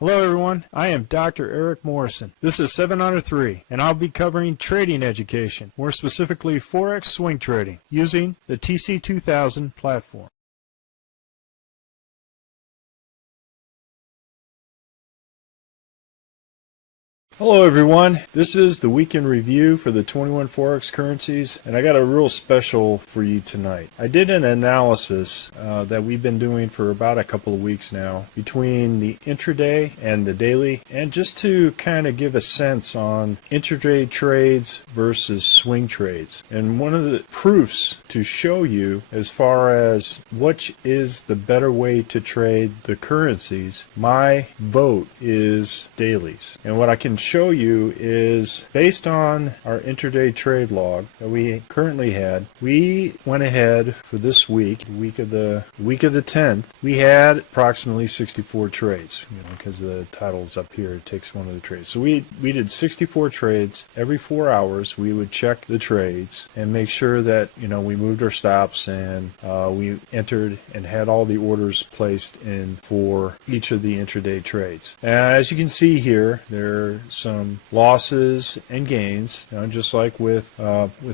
Hello everyone, I am Dr. Eric Morrison. This is 7 Under 3, and I'll be covering trading education, more specifically Forex swing trading, using the TC2000 platform. Hello everyone, this is the weekend review for the 21 Forex currencies, and I got a real special for you tonight. I did an analysis that we've been doing for about a couple of weeks now between the intraday and the daily, and just to kind of give a sense on intraday trades versus swing trades. And one of the proofs to show you as far as which is the better way to trade the currencies, my vote is dailies. And what I can show you is based on our intraday trade log that we currently had, we went ahead for this week, week of the 10th, we had approximately 64 trades, because the title is up here, it takes one of the trades. So we did 64 trades. Every 4 hours we would check the trades and make sure that we moved our stops, and we entered and had all the orders placed in for each of the intraday trades. As you can see here, there's some losses and gains, just like with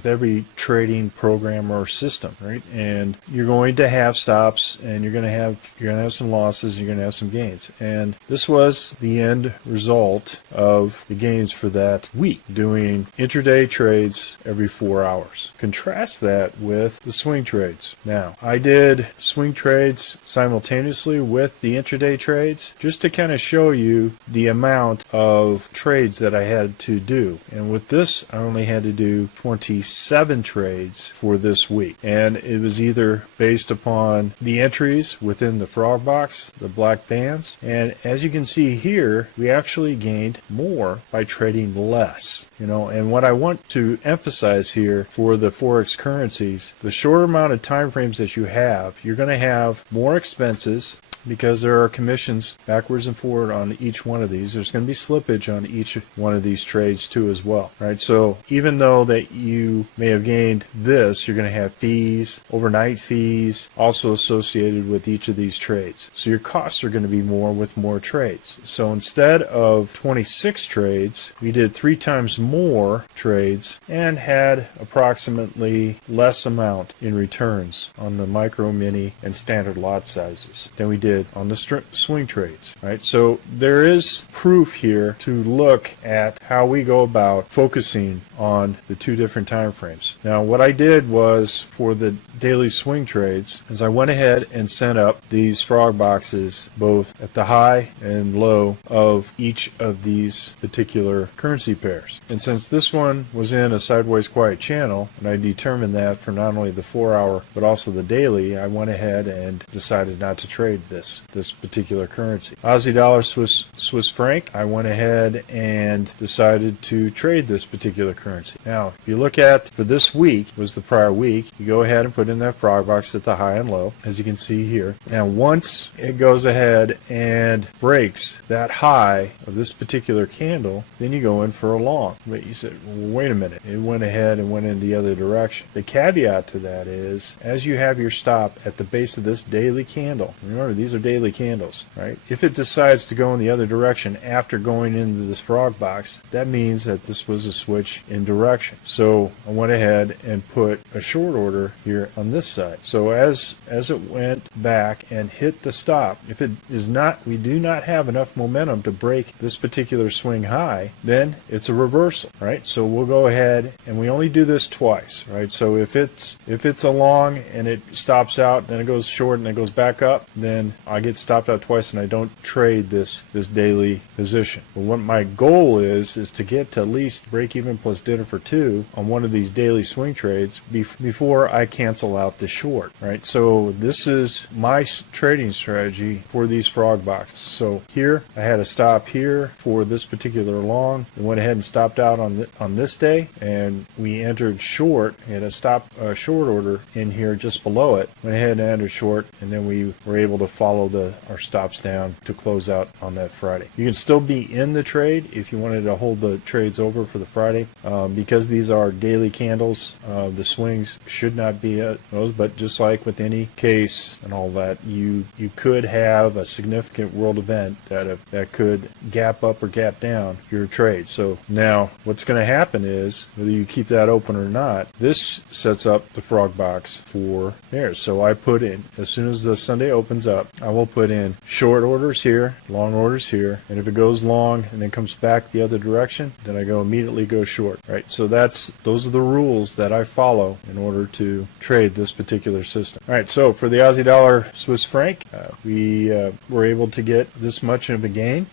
every trading program or system, right? And you're going to have stops, and you're going to have some losses, you're going to have some gains. And this was the end result of the gains for that week, doing intraday trades every 4 hours. Contrast that with the swing trades. Now, I did swing trades simultaneously with the intraday trades just to kind of show you the amount of trades that I had to do. And with this, I only had to do 27 trades for this week. And it was either based upon the entries within the frog box, the black bands, and as you can see here, we actually gained more by trading less. And what I want to emphasize here for the Forex currencies, the shorter amount of time frames that you have, you're going to have more expenses, because there are commissions backwards and forward on each one of these. There's going to be slippage on each one of these trades too as well, right? So even though that you may have gained this, you're going to have fees, overnight fees, also associated with each of these trades. So your costs are going to be more with more trades. So instead of 26 trades, we did 3 times more trades and had approximately less amount in returns on the micro, mini, and standard lot sizes than we did on the swing trades, right? So there is proof here to look at how we go about focusing on the 2 different time frames. Now, what I did was for the daily swing trades is I went ahead and sent up these frog boxes both at the high and low of each of these particular currency pairs. And since this one was in a sideways quiet channel, and I determined that for not only the 4 hour but also the daily, I went ahead and decided not to trade this particular currency. Aussie dollar, Swiss franc, I went ahead and decided to trade this particular currency. Now, if you look at for this week, was the prior week, you go ahead and put in that frog box at the high and low, as you can see here. Now, once it goes ahead and breaks that high of this particular candle, then you go in for a long. But you said, well, wait a minute, it went ahead and went in the other direction. The caveat to that is, as you have your stop at the base of this daily candle, remember these are daily candles, right? If it decides to go in the other direction after going into this frog box, that means that this was a switch in direction. So I went ahead and put a short order here on this side. So as it went back and hit the stop, if it is not, we do not have enough momentum to break this particular swing high, then it's a reversal, right? So we'll go ahead, and we only do this twice, right? So if it's a long and it stops out, then it goes short and it goes back up, then I get stopped out twice and I don't trade this daily position. But what my goal is to get to at least break even plus dinner for 2 on one of these daily swing trades before I cancel out the short, right? So this is my trading strategy for these frog boxes. So here I had a stop here for this particular long. We went ahead and stopped out on this day, and we entered short. We had a short order in here just below it. Went ahead and entered short, and then we were able to follow our stops down to close out on that Friday. You can still be in the trade if you wanted to hold the trades over for the Friday. Because these are daily candles, the swings should not be at those, but just like with any case and all that, you could have a significant world event that could gap up or gap down your trade. So now what's going to happen is, whether you keep that open or not, this sets up the frog box for there. So I put in, as soon as the Sunday opens up, I will put in short orders here, long orders here, and if it goes long and then comes back the other direction, then I immediately go short, right? So those are the rules that I follow in order to trade this particular system. All right, so for the Aussie dollar Swiss franc, we were able to get this much of a gain,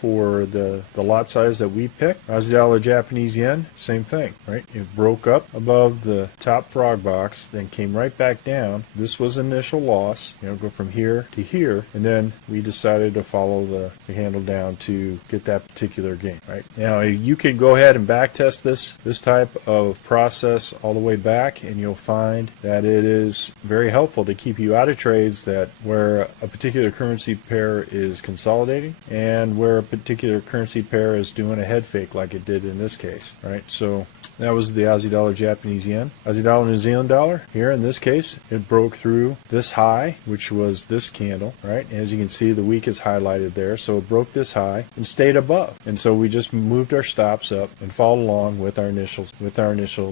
for the lot size that we picked. Aussie dollar Japanese yen, same thing, right? It broke up above the top frog box, then came right back down. This was initial loss, go from here to here, and then we decided to follow the handle down to get that particular gain, right? Now, you can go ahead and back test this type of process all the way back, and you'll find that it is very helpful to keep you out of trades where a particular currency pair is consolidating and where a particular currency pair is doing a head fake like it did in this case, right? So that was the Aussie dollar Japanese yen. Aussie dollar New Zealand dollar, here in this case, it broke through this high, which was this candle, right? As you can see, the week is highlighted there. So it broke this high and stayed above. And so we just moved our stops up and followed along with our initial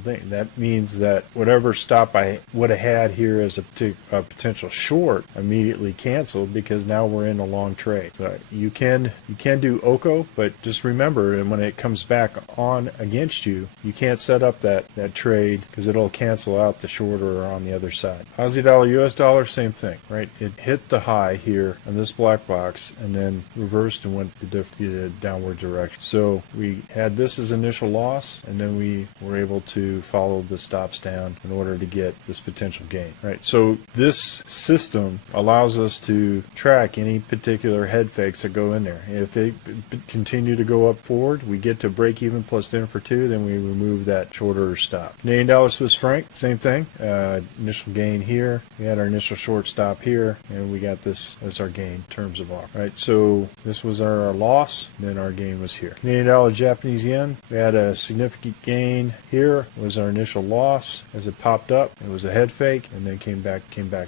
thing. That means that whatever stop I would have had here as a potential short immediately canceled, because now we're in a long trade. But you can do OCO, but just remember, and when it comes back on against you, you can't set up that trade, because it'll cancel out the shorter on the other side. Aussie dollar US dollar, same thing, right? It hit the high here on this black box and then reversed and went the downward direction. So we had this as initial loss, and then we were able to follow the stops down in order to get this potential gain, right? So this system allows us to track any particular head fakes that go in there. If they continue to go up forward, we get to break even plus dinner for two, then we remove that short order stop. Canadian dollar Swiss franc, same thing. Initial gain here. We had our initial short stop here, and we got this as our gain in terms of R. Right, so this was our loss, and then our gain was here. Canadian dollar Japanese yen, we had a significant gain here. Was our initial loss as it popped up. It was a head fake, and then came back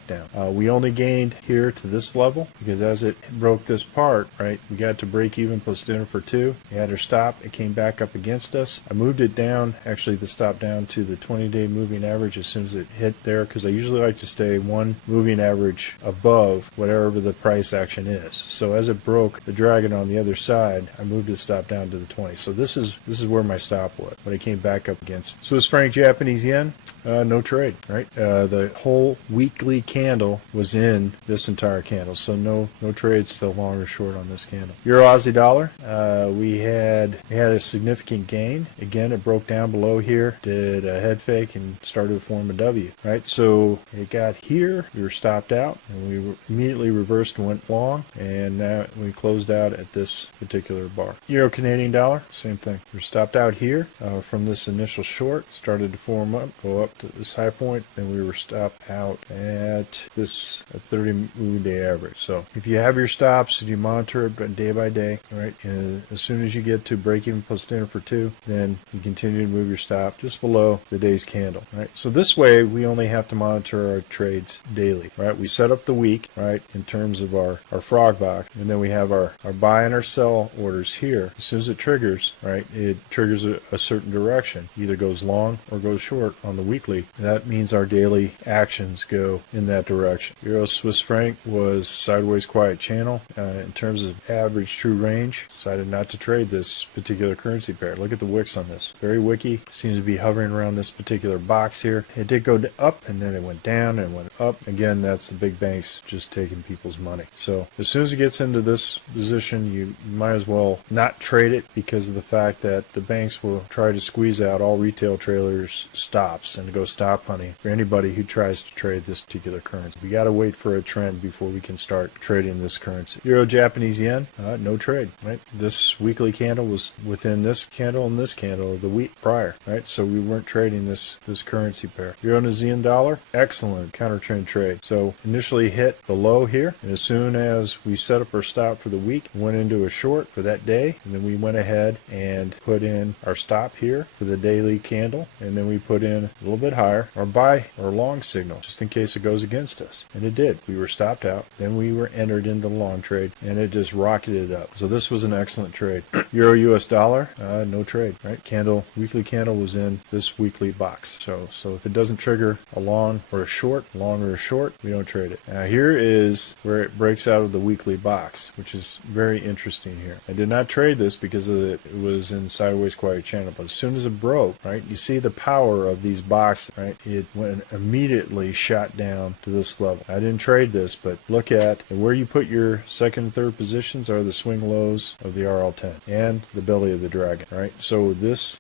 down. We only gained here to this level, because as it broke this part, right, we got to break even plus dinner for two. We had our stop. It came back up against us. I moved it down, actually the stop down to the 20-day moving average as soon as it hit there, because I usually like to stay one moving average above whatever the price action is. So as it broke the dragon on the other side, I moved the stop down to the 20. So this is where my stop was when it came back up against Swiss franc Japanese yen. No trade, right? The whole weekly candle was in this entire candle, so no trades to long or short on this candle. Euro Aussie dollar, we had a significant gain. Again, it broke down below here, did a head fake, and started to form a W, right? So it got here, we were stopped out, and we immediately reversed and went long, and now we closed out at this particular bar. Euro Canadian dollar, same thing. We were stopped out here from this initial short, started to form up, go up to this high point, then we were stopped out at this 30 moving day average. So if you have your stops and you monitor it day by day, right, and as soon as you get to break even plus dinner for two, then you continue to move your stop just below the day's candle, right? So this way we only have to monitor our trades daily, right? We set up the week, right, in terms of our frog box, and then we have our buy and our sell orders here. As soon as it triggers, right, it triggers a certain direction, either goes long or goes short on the weekly. That means our daily actions go in that direction. Euro Swiss franc was sideways quiet channel. In terms of average true range, decided not to trade this particular currency pair. Look at the wicks on this. Very wicky. Seems to be hovering around this particular box here. It did go up, and then it went down and went up. Again, that's the big banks just taking people's money. So as soon as it gets into this position, you might as well not trade it, because of the fact that the banks will try to squeeze out all retail traders' stops and go stop hunting for anybody who tries to trade this particular currency. We got to wait for a trend before we can start trading this currency. Euro Japanese yen, no trade, right? This weekly candle was within this candle and this candle of the week prior. prior, right? So we weren't trading this currency pair. Euro New Zealand dollar, excellent counter trend trade. So initially hit the low here, and as soon as we set up our stop for the week, went into a short for that day, and then we went ahead and put in our stop here for the daily candle, and then we put in a little bit higher our buy or long signal just in case it goes against us, and it did. We were stopped out, then we were entered into the long trade, and it just rocketed up. So this was an excellent trade. Euro US dollar, no trade, right? Weekly candle was in this weekly box. So if it doesn't trigger a long or a short, we don't trade it. Now here is where it breaks out of the weekly box, which is very interesting here. I did not trade this because it was in sideways quiet channel, but as soon as it broke, right, you see the power of these boxes, right? It went immediately shot down to this level. I didn't trade this, but look at where you put your second and third positions are the swing lows of the RL10 and the belly of the dragon, right? So this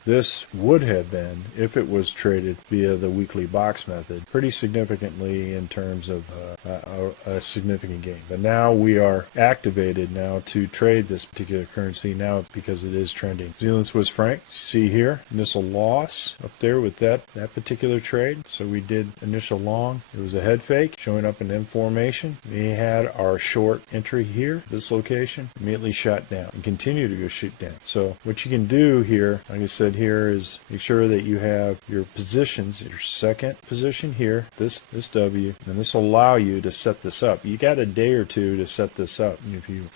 would have been, if it was traded via the weekly box method, pretty significantly in terms of a significant gain. But now we are activated now to trade this particular currency now because it is trending. Zealand Swiss franc, see here, initial loss up there with that particular trade. So we did initial long. It was a head fake showing up in M formation. We had our short entry here, this location, immediately shot down and continue to go shoot down. So what you can do here, like I said here, is make sure that you have your positions, your second position here, this W, and this will allow you to set this up. You got a day or two to set this up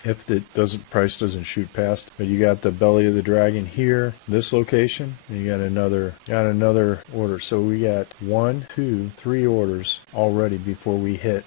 if the price doesn't shoot past. But you got the belly of the dragon here, this location, and you got another order. So we got 1, 2, 3 orders already before we hit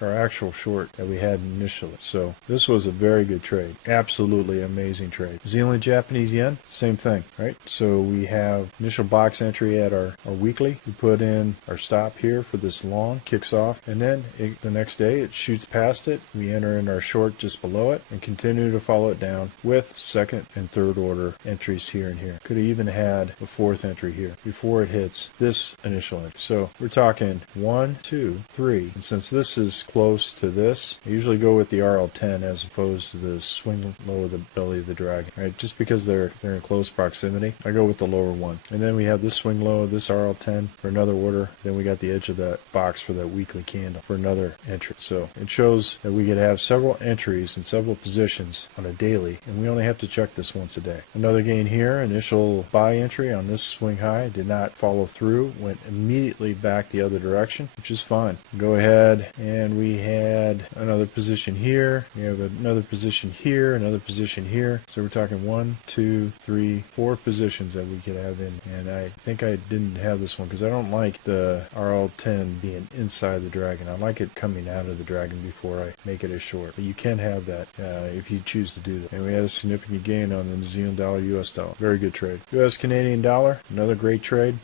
our actual short that we had initially. So this was a very good trade. Absolutely amazing trade. Zealand Japanese yen, same thing, right? So we have initial box entry at our weekly. We put in our stop here for this long, kicks off, and then the next day it shoots past it. We enter in our short just below it and continue to follow it down with second and third order entries here and here. Could have even had a fourth entry here before it hits this initial entry. So we're talking 1, 2, 3, and since this is close to this, I usually go with the RL10 as opposed to the swing low of the belly of the dragon, right? Just because they're in close proximity, I go with the lower one. And then we have this swing low, this RL10 for another order. Then we got the edge of that box for that weekly candle for another entry. So it shows that we could have several entries in several positions on a daily, and we only have to check this once a day. Another gain here, initial buy entry on this swing high, did not follow through, went immediately back the other direction, which is fine. Go ahead, and we had another position here. We have another position here, another position here. So we're talking 1, 2, 3, 4 positions that we could have in. And I think I didn't have this one because I don't like the RL10 being inside the dragon. I like it coming out of the dragon before I make it a short. But you can have that if you choose to do that. And we had a significant gain on the New Zealand dollar, US dollar. Very good trade. US Canadian dollar, another great trade.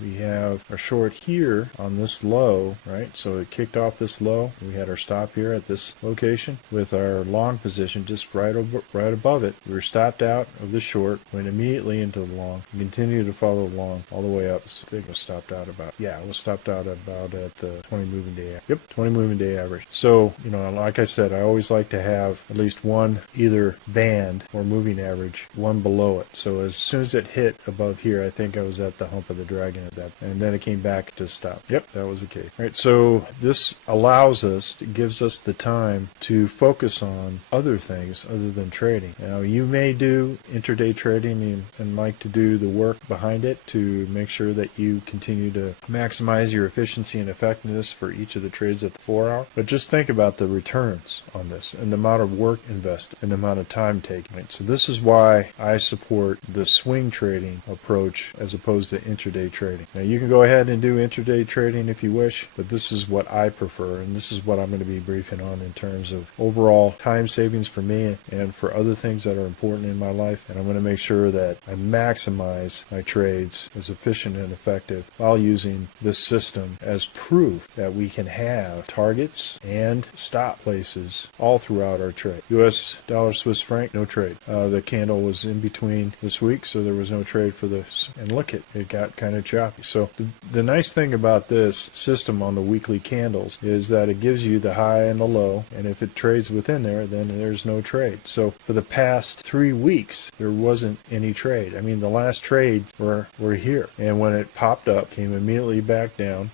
We have our short here on this low, right? So it kicked off this low. We had our stop here at this location with our long position just right above it. We were stopped out of the short, went immediately into the long, and continued to follow the long all the way up. So I think it was stopped out about at the 20 moving day. Yep, 20 moving day average. So, like I said, I always like to have at least one either band or moving average, one below it. So as soon as it hit above here, I think I was at the hump of the dragon at that, and then it came back to stop. Yep, that was the case. All right, so this gives us the time to focus on other things other than trading. Now, you may do intraday trading and like to do the work behind it to make sure that you continue to maximize your efficiency and effectiveness for each of the trades at the 4 hour. But just think about the returns on this and the amount of work invested and the amount of time taken. Right? So this is why I support the swing trading approach as opposed to intraday trading. Now, you can go ahead and do intraday trading if you wish, but this is what I prefer, and this is what I'm going to be briefing on in terms of overall time savings for me and for other things that are important in my life. And I'm going to make sure that I maximize my trades as efficient and effective while using this system as proof that we can have targets and stop places all throughout our trade. US dollar Swiss franc, no trade. The candle was in between this week, so there was no trade for this. And look, it got kind of choppy. So the nice thing about this system on the weekly candles is that it gives you the high and the low, and if it trades within there, then there's no trade. So for the past 3 weeks, there wasn't any trade. I mean, the last trade trades were here. And when it popped up, came immediately back down.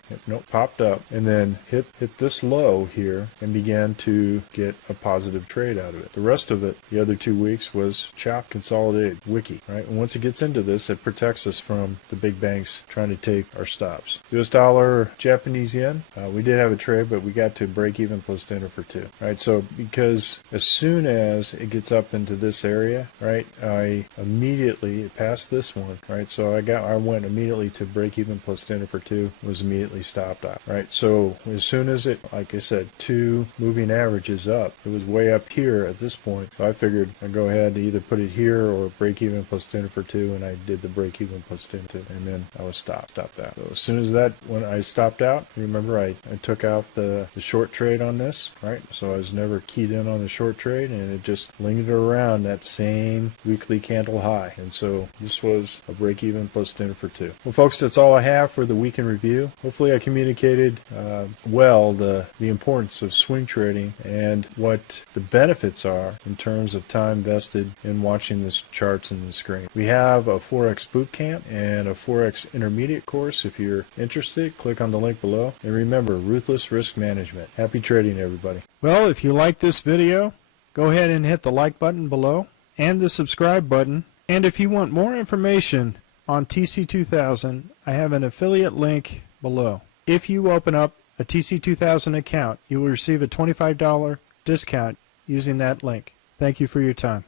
Popped up and then hit this low here and began to get a positive trade out of it. The rest of it, the other 2 weeks, was chop, consolidated, wiki, right? And once it gets into this, it protects us from the big banks trying to take our stops. US dollar, Japanese yen, we did have a trade, but we got to break even plus dinner for 2, right? So because as soon as it gets up into this area, right, I immediately passed this one, right? So I went immediately to break even plus dinner for 2, was immediately stopped out, right? So as soon as it, like I said, 2 moving averages up, it was way up here at this point. So I figured I'd go ahead to either put it here or break even plus dinner for 2, and I did the break even plus dinner 2, and then I was stopped that. So as soon as that, when I stopped out, remember I took out the short trade on this, right? So I was never keyed in on the short trade, and it just lingered around that same weekly candle high. And so this was a break even plus dinner for 2. Well, folks, that's all I have for the week in review. Hopefully I communicated well the importance of swing trading and what the benefits are in terms of time vested in watching the charts in the screen. We have a Forex boot camp and a Forex intermediate course. If you're interested, click on the link below. And remember, ruthless risk management. Happy trading, everybody. Well, if you like this video, go ahead and hit the like button below and the subscribe button. And if you want more information on TC2000, I have an affiliate link below. If you open up a TC2000 account, you will receive a $25 discount using that link. Thank you for your time.